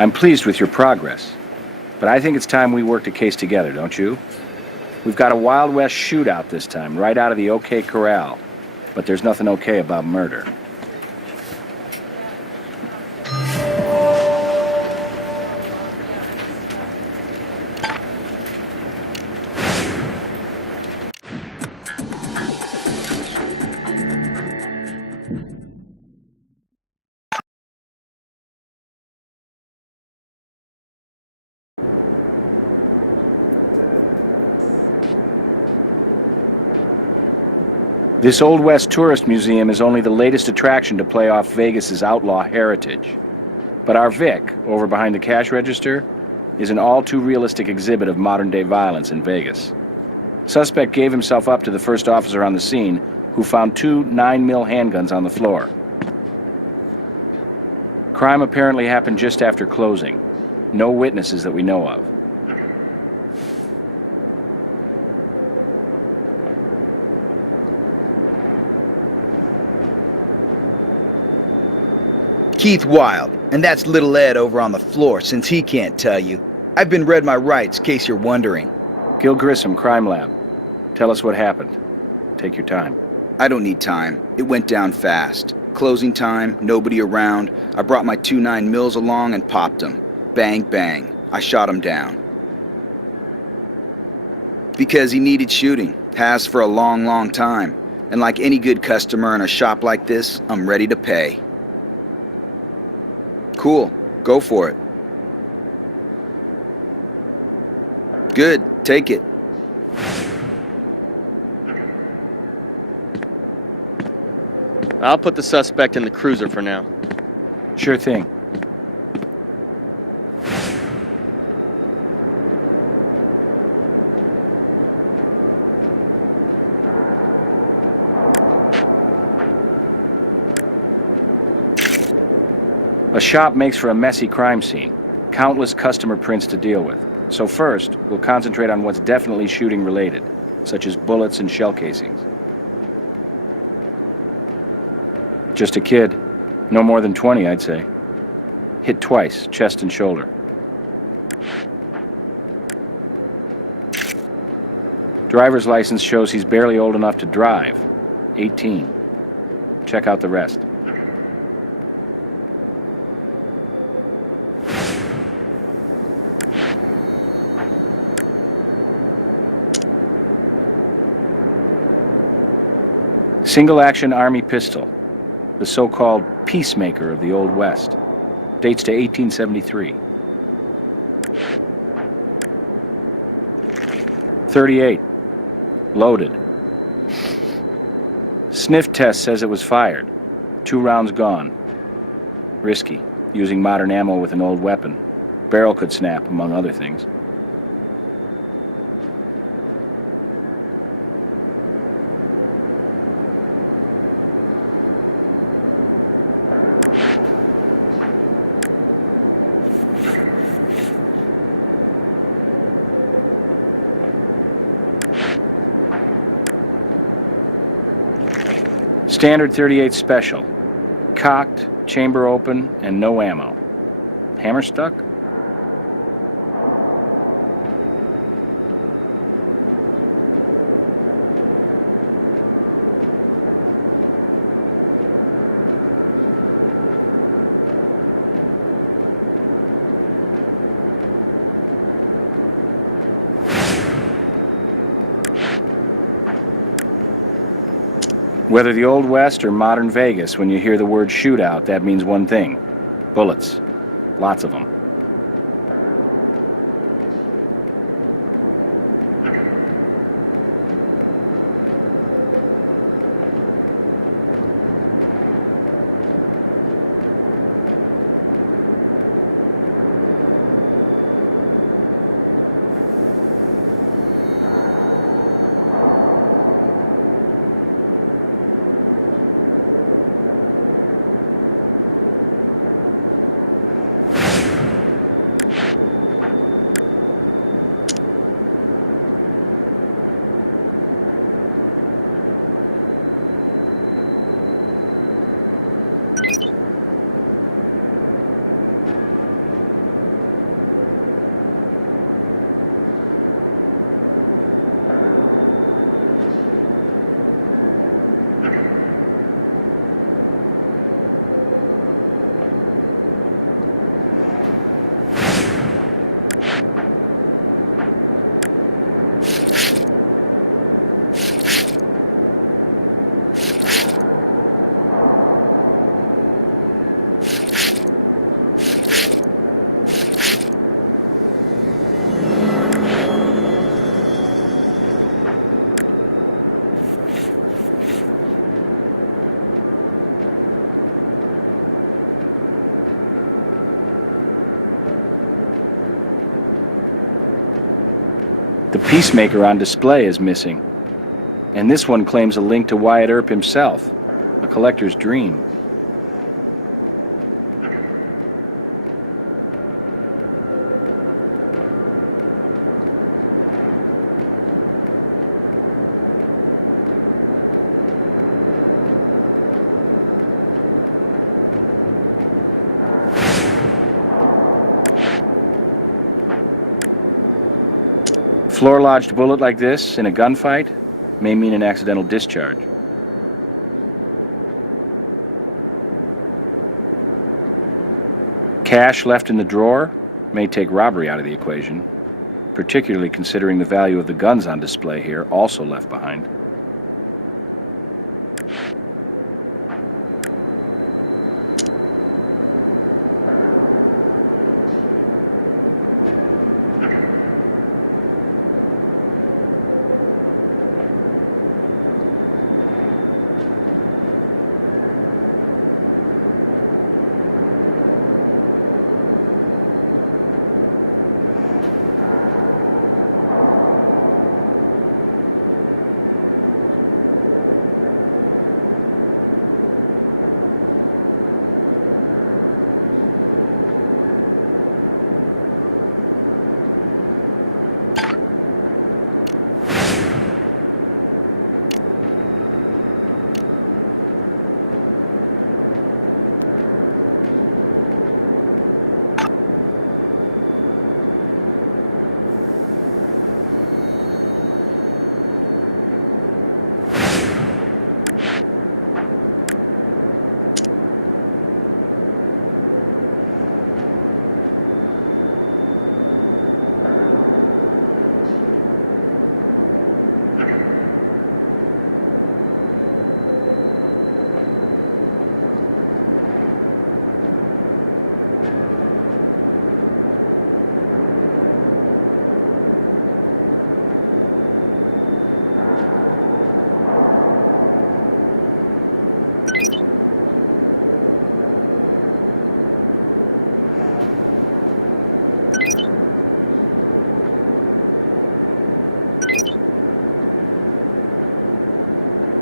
I'm pleased with your progress, but I think it's time we worked a case together, don't you? We've got a Wild West shootout this time, right out of the OK Corral, but there's nothing okay about murder. This Old West Tourist Museum is only the latest attraction to play off Vegas's outlaw heritage. But our Vic, over behind the cash register, is an all-too-realistic exhibit of modern-day violence in Vegas. Suspect gave himself up to the first officer on the scene, who found two 9mm handguns on the floor. Crime apparently happened just after closing. No witnesses that we know of. Keith Wilde, and that's Little Ed over on the floor, since he can't tell you. I've been read my rights, in case you're wondering. Gil Grissom, Crime Lab. Tell us what happened. Take your time. I don't need time. It went down fast. Closing time, nobody around. I brought my 2 9mm along and popped them. Bang, bang. I shot him down. Because he needed shooting. Has for a long, long time. And like any good customer in a shop like this, I'm ready to pay. Cool. Go for it. Good. Take it. I'll put the suspect in the cruiser for now. Sure thing. A shop makes for a messy crime scene. Countless customer prints to deal with. So first, we'll concentrate on what's definitely shooting related, such as bullets and shell casings. Just a kid. No more than 20, I'd say. Hit twice, chest and shoulder. Driver's license shows he's barely old enough to drive. 18. Check out the rest. Single-action Army pistol, the so-called peacemaker of the Old West, dates to 1873. 38, loaded. Sniff test says it was fired, 2 rounds gone. Risky, using modern ammo with an old weapon. Barrel could snap, among other things. Standard 38 special. Cocked, chamber open, and no ammo. Hammer stuck? Whether the Old West or modern Vegas, when you hear the word shootout, that means one thing. Bullets. Lots of them. Peacemaker on display is missing. And this one claims a link to Wyatt Earp himself, a collector's dream. Floor-lodged bullet like this in a gunfight may mean an accidental discharge. Cash left in the drawer may take robbery out of the equation, particularly considering the value of the guns on display here also left behind.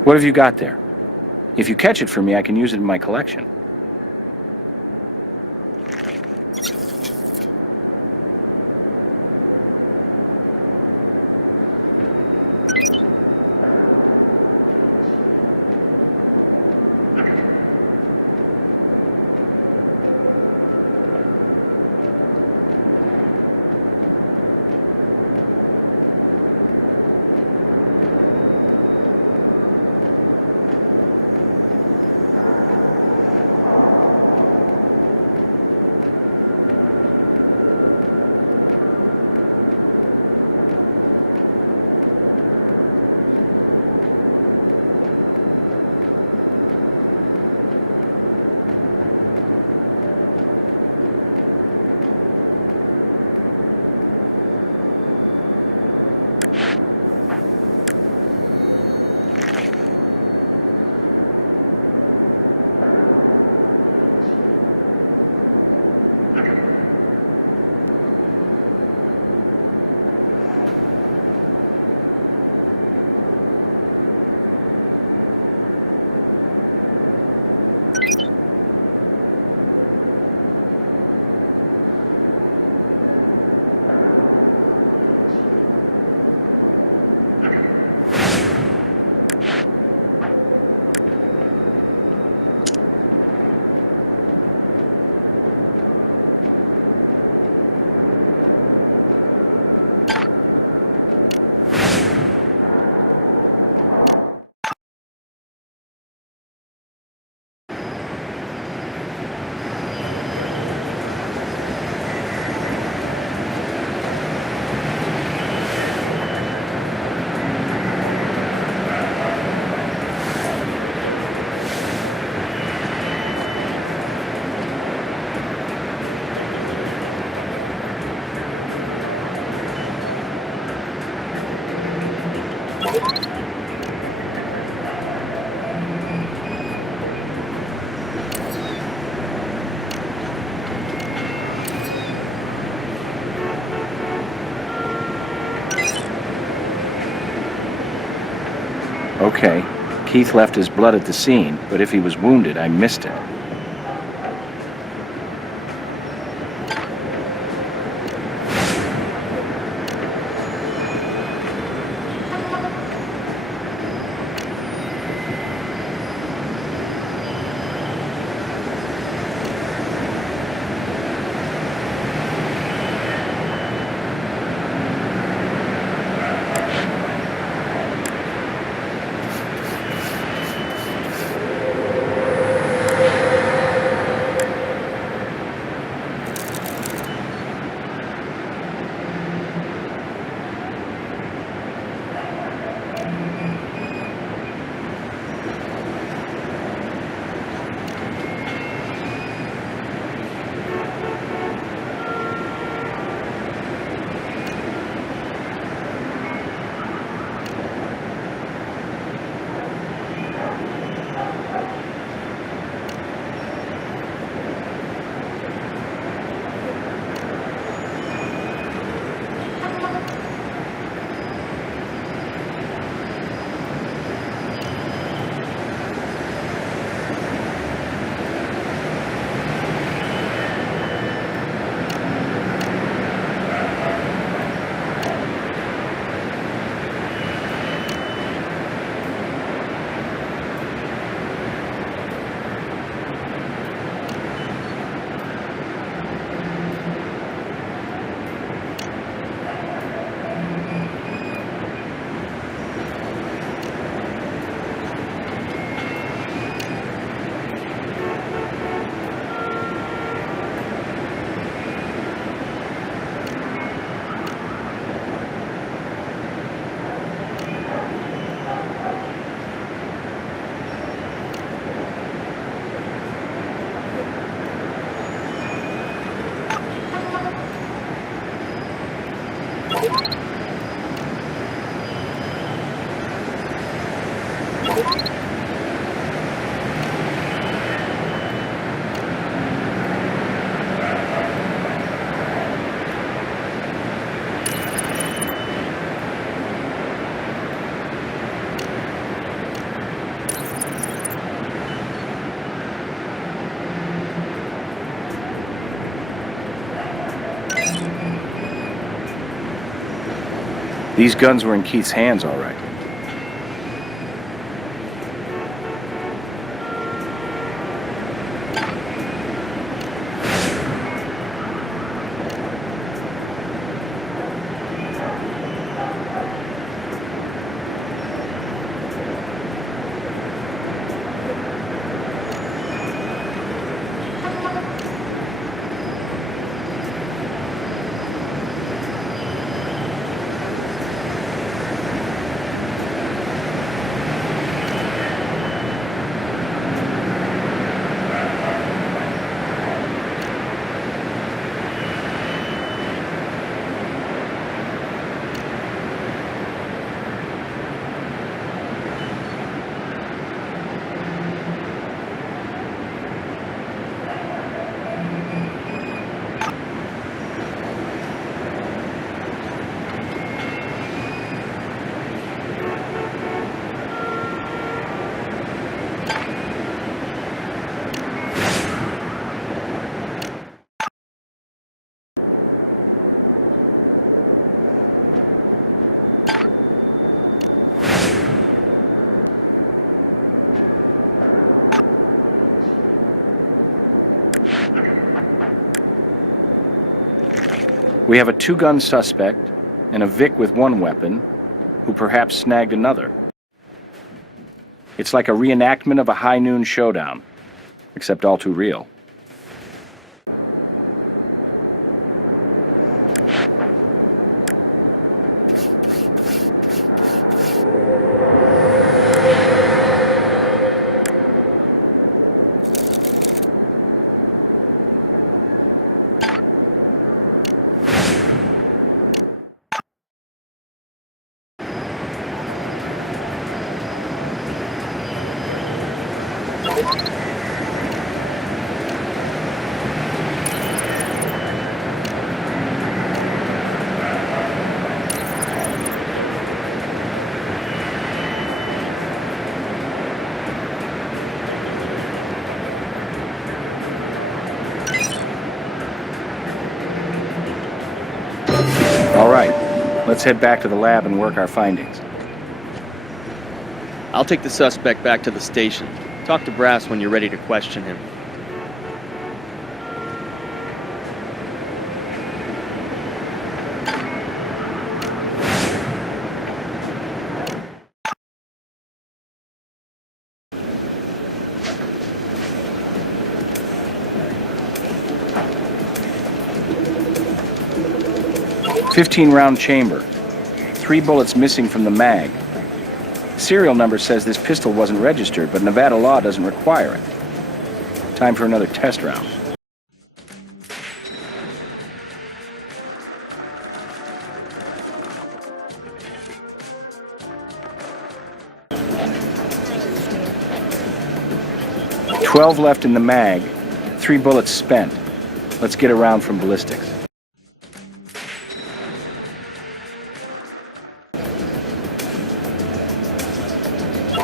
What have you got there? If you catch it for me, I can use it in my collection. Okay, Keith left his blood at the scene, but if he was wounded, I missed it. These guns were in Keith's hands, all right. We have a two-gun suspect and a Vic with one weapon who perhaps snagged another. It's like a reenactment of a high noon showdown, except all too real. Let's head back to the lab and work our findings. I'll take the suspect back to the station. Talk to Brass when you're ready to question him. "15-round chamber. 3 bullets missing from the mag. Serial number says this pistol wasn't registered, but Nevada law doesn't require it. Time for another test round." "12 left in the mag. 3 bullets spent. Let's get around from ballistics."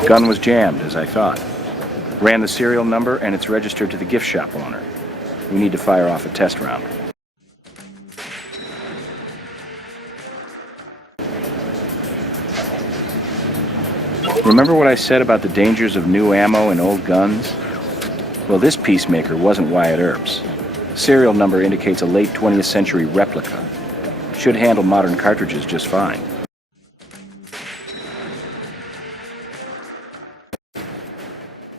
Gun was jammed, as I thought. Ran the serial number, and it's registered to the gift shop owner. We need to fire off a test round. Remember what I said about the dangers of new ammo and old guns? Well, this peacemaker wasn't Wyatt Earp's. Serial number indicates a late 20th century replica. Should handle modern cartridges just fine.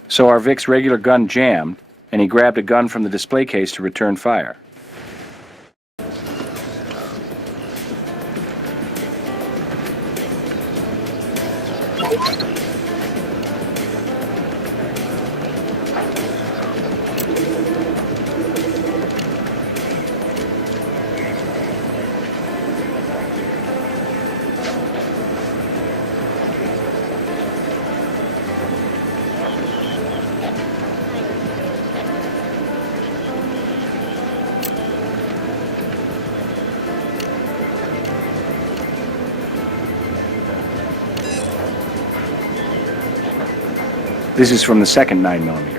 So our Vic's regular gun jammed, and he grabbed a gun from the display case to return fire. This is from the second 9mm.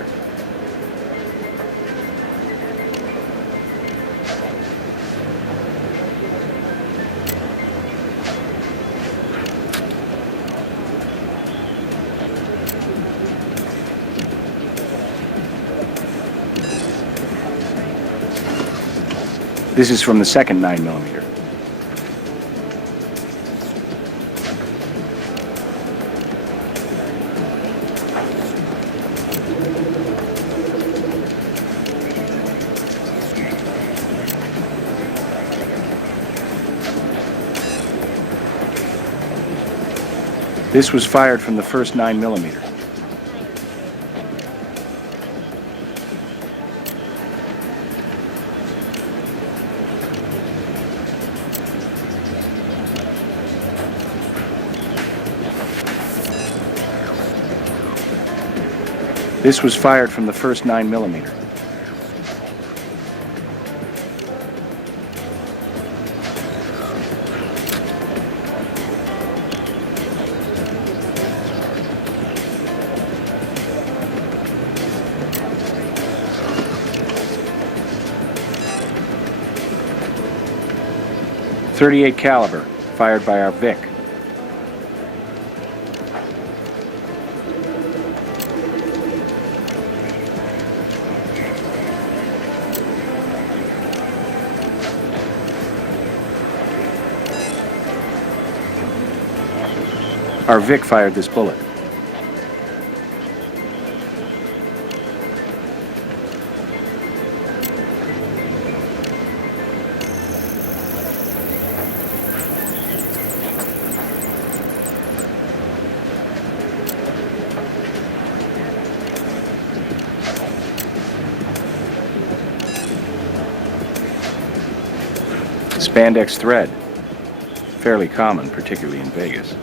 This is from the second 9mm. This was fired from the first 9mm. This was fired from the first 9mm. .38 caliber, fired by our Vic. Our Vic fired this bullet. Spandex thread. Fairly common, particularly in Vegas.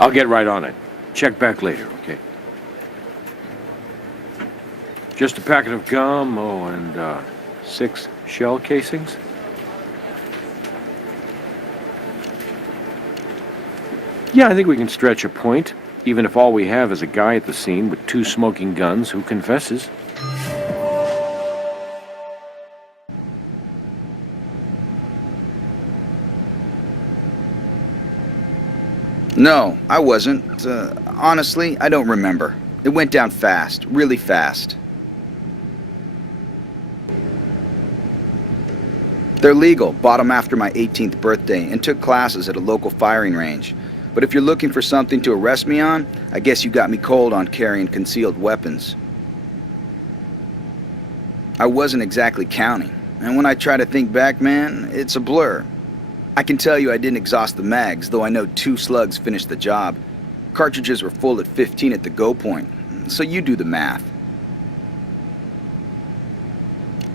I'll get right on it. Check back later, okay? Just a packet of gum, and 6 shell casings. Yeah, I think we can stretch a point, even if all we have is a guy at the scene with 2 smoking guns who confesses. No, I wasn't. Honestly, I don't remember. It went down fast, really fast. They're legal, bought them after my 18th birthday, and took classes at a local firing range. But if you're looking for something to arrest me on, I guess you got me cold on carrying concealed weapons. I wasn't exactly counting, and when I try to think back, man, it's a blur. I can tell you I didn't exhaust the mags, though I know 2 slugs finished the job. Cartridges were full at 15 at the go point, so you do the math.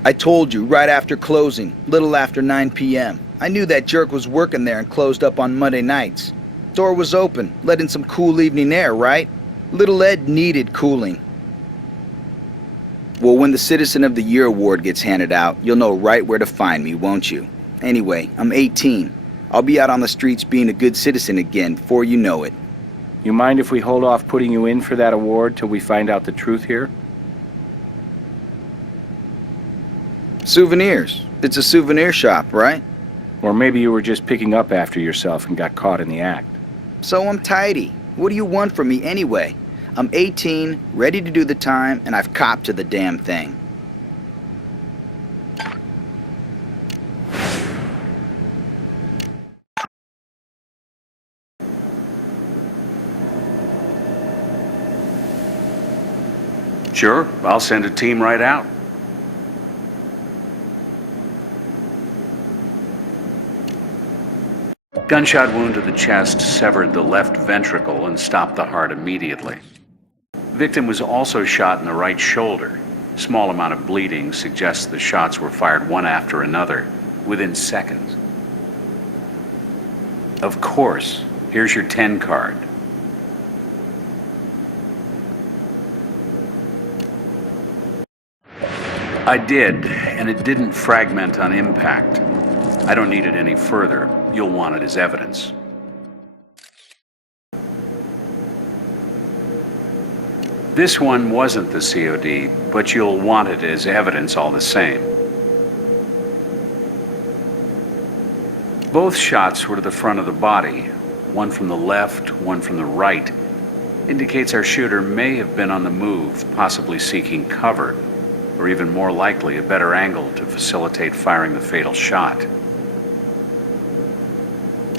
I told you, right after closing, little after 9 p.m. I knew that jerk was working there and closed up on Monday nights. Door was open, let in some cool evening air, right? Little Ed needed cooling. Well, when the Citizen of the Year award gets handed out, you'll know right where to find me, won't you? Anyway, I'm 18. I'll be out on the streets being a good citizen again before you know it. You mind if we hold off putting you in for that award till we find out the truth here? Souvenirs. It's a souvenir shop, right? Or maybe you were just picking up after yourself and got caught in the act. So I'm tidy. What do you want from me anyway? I'm 18, ready to do the time, and I've copped to the damn thing. Sure, I'll send a team right out. Gunshot wound to the chest severed the left ventricle and stopped the heart immediately. Victim was also shot in the right shoulder. Small amount of bleeding suggests the shots were fired one after another, within seconds. Of course, here's your 10 card. I did, and it didn't fragment on impact. I don't need it any further. You'll want it as evidence. This one wasn't the COD, but you'll want it as evidence all the same. Both shots were to the front of the body, one from the left, one from the right. Indicates our shooter may have been on the move, possibly seeking cover, or even more likely a better angle to facilitate firing the fatal shot.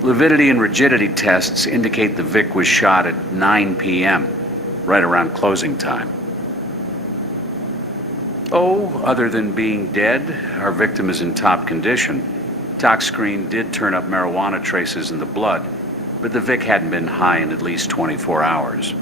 Lividity and rigidity tests indicate the Vic was shot at 9 p.m., right around closing time. Oh, other than being dead, our victim is in top condition. Tox screen did turn up marijuana traces in the blood, but the Vic hadn't been high in at least 24 hours.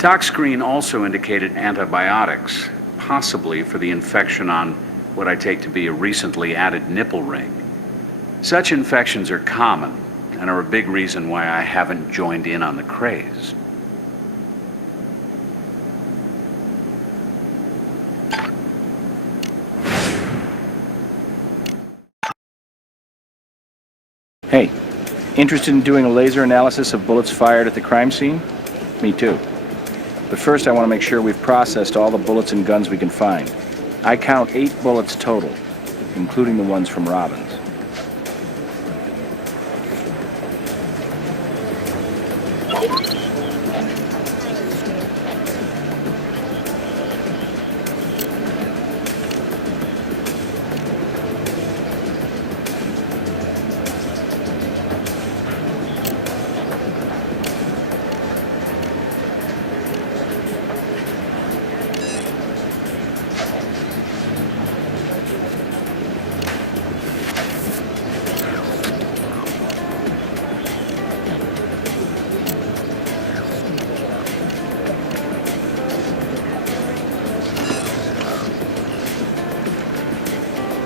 Tox screen also indicated antibiotics, possibly for the infection on what I take to be a recently added nipple ring. Such infections are common and are a big reason why I haven't joined in on the craze. Hey, interested in doing a laser analysis of bullets fired at the crime scene? Me too. But first I want to make sure we've processed all the bullets and guns we can find. I count 8 bullets total, including the ones from Robbins.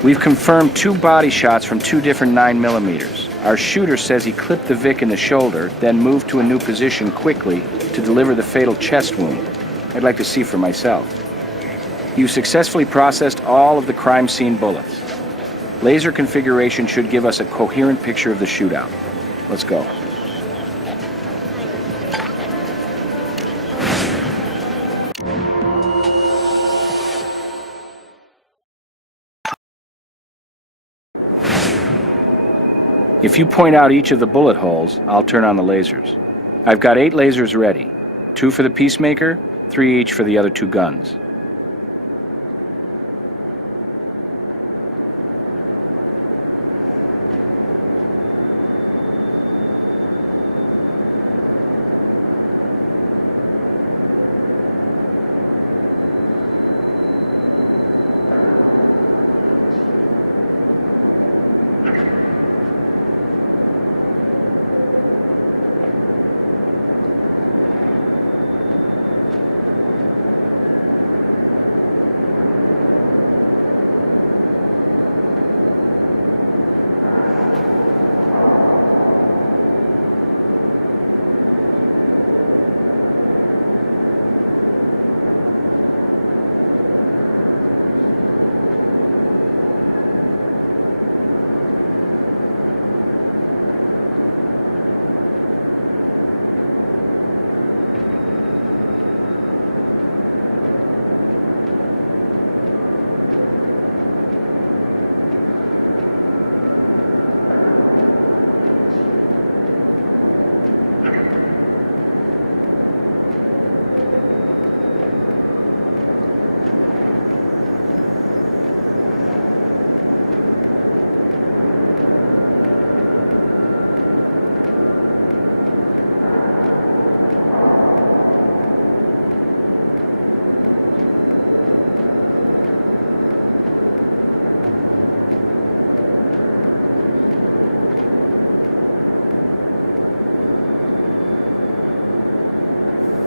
We've confirmed 2 body shots from 2 different 9mm. Our shooter says he clipped the Vic in the shoulder, then moved to a new position quickly to deliver the fatal chest wound. I'd like to see for myself. You successfully processed all of the crime scene bullets. Laser configuration should give us a coherent picture of the shootout. Let's go. If you point out each of the bullet holes, I'll turn on the lasers. I've got 8 lasers ready. 2 for the peacemaker, 3 each for the other 2 guns.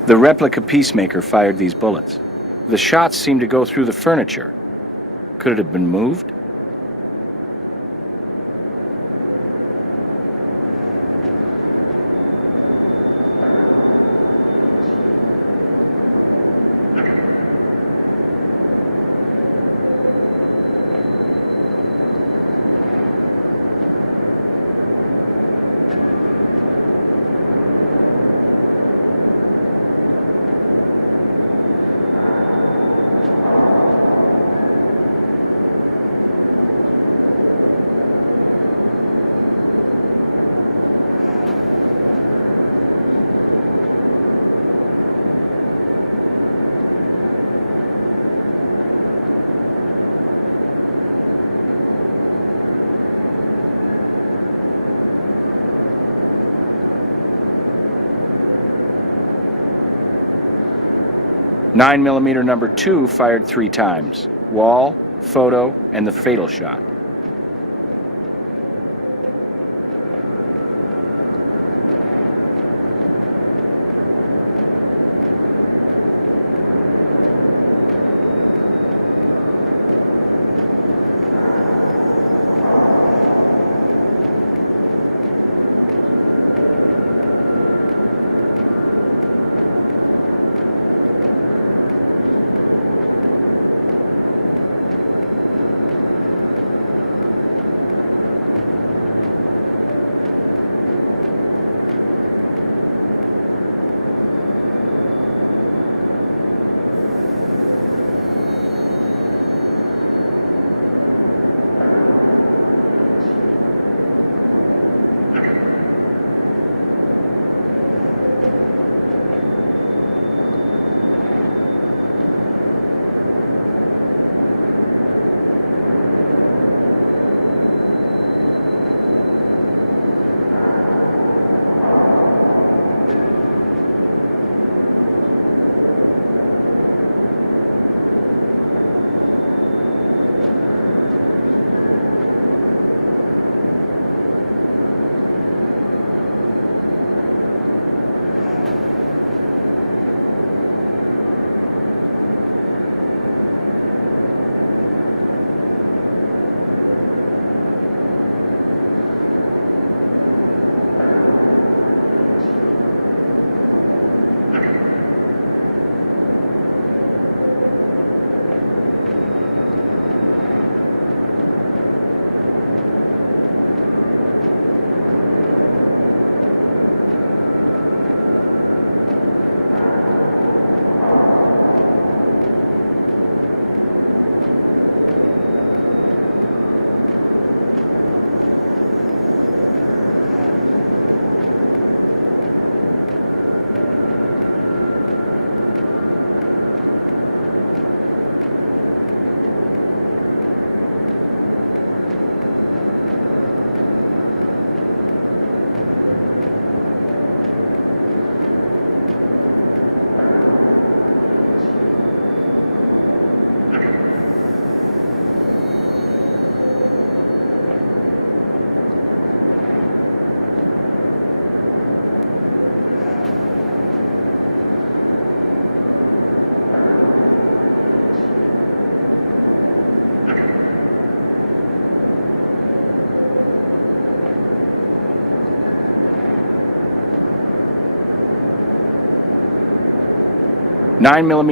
The replica peacemaker fired these bullets. The shots seemed to go through the furniture. Could it have been moved? "9mm number 2 fired 3 times. Wall, photo, and the fatal shot.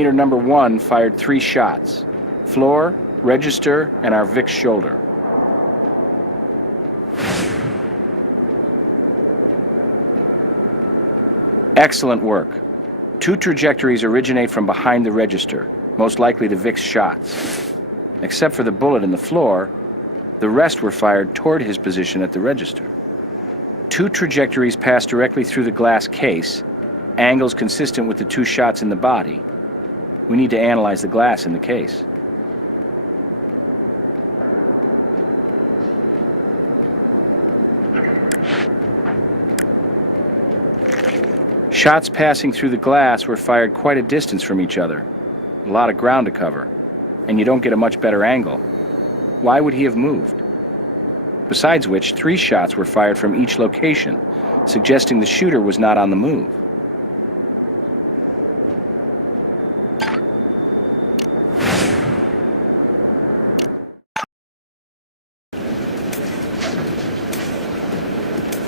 millimeter number 1 fired 3 shots. Floor, register, and our Vic's shoulder. Excellent work. 2 trajectories originate from behind the register, most likely the Vic's shots. Except for the bullet in the floor, the rest were fired toward his position at the register. 2 trajectories pass directly through the glass case, angles consistent with the 2 shots in the body. We need to analyze the glass in the case. Shots passing through the glass were fired quite a distance from each other. A lot of ground to cover, and you don't get a much better angle. Why would he have moved? Besides which, 3 shots were fired from each location, suggesting the shooter was not on the move.